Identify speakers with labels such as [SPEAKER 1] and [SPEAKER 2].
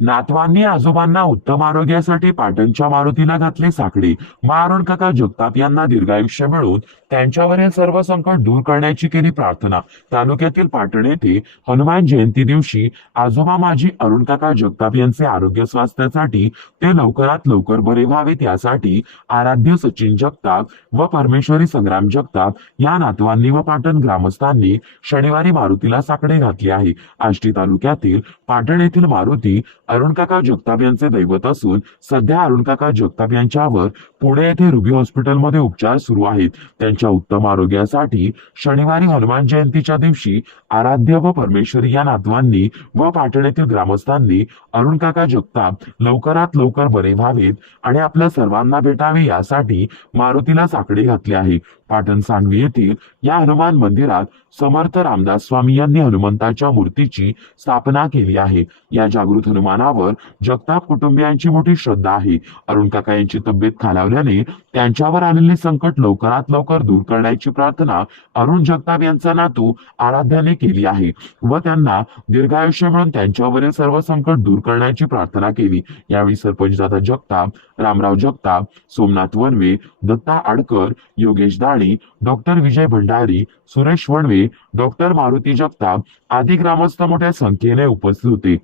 [SPEAKER 1] नातवांनी आजोबांना उत्तम आरोग्यासाठी पाटणच्या मारुतीला घातले साकडे महारुण काका जगताप यांना दीर्घायुष्य मिळून त्यांच्यावरील सर्व संकट दूर करण्याची केली प्रार्थना. तालुक्यातील पाटण येथे हनुमान जयंती दिवशी आजोबा माजी अरुण काका जगताप यांचे आरोग्य स्वास्थ्यासाठी ते लवकरात लवकर बरे व्हावेत यासाठी आराध्य सचिन जगताप व परमेश्वरी संग्राम जगताप या नातवांनी व पाटण ग्रामस्थांनी शनिवारी मारुतीला साकडे घातले आहे. आष्टी तालुक्यातील पाटण येथील मारुती अरुणकाका जगताप यांचे दैवत असून सध्या अरुणकाका जगताप यांच्यावर पुणे येथे रुबी हॉस्पिटलमध्ये उपचार सुरू आहेत. त्यांच्या उत्तम आरोग्यासाठी शनिवारी हनुमान जयंतीच्या दिवशी आराध्य व परमेश्वरी या नातवांनी व पाटण येथील ग्रामस्थांनी अरुणकाका जगताप लवकरात लवकर बरे व्हावेत आणि आपल्या सर्वांना भेटावे यासाठी मारुतीला साकडे घातले आहे. पाटण सांगवी येथील या हनुमान मंदिरात समर्थ रामदास स्वामी यांनी हनुमंताच्या मूर्तीची स्थापना केली आहे. या जागृत हनुमान हनुमानावर जगताप कुटुंबियांची मोठी श्रद्धा आहे. अरुण काका यांची तब्येत खालावल्याने त्यांच्यावर आलेले संकट लवकरात लवकर दूर करण्याची प्रार्थना अरुण जगताप यांचा नातू आराध्याने केली आहे व त्यांना दीर्घायुष्य मिळून त्यांच्यावरील सर्व संकट दूर करण्याची प्रार्थना केली. यावेळी सरपंच दादा जगताप रामराव जगताप सोमनाथ वनवे दत्ता आडकर योगेश दाणी डॉक्टर विजय भंडारी सुरेश वणवे डॉक्टर मारुती जगताप आदी ग्रामस्थ मोठ्या संख्येने उपस्थित होते.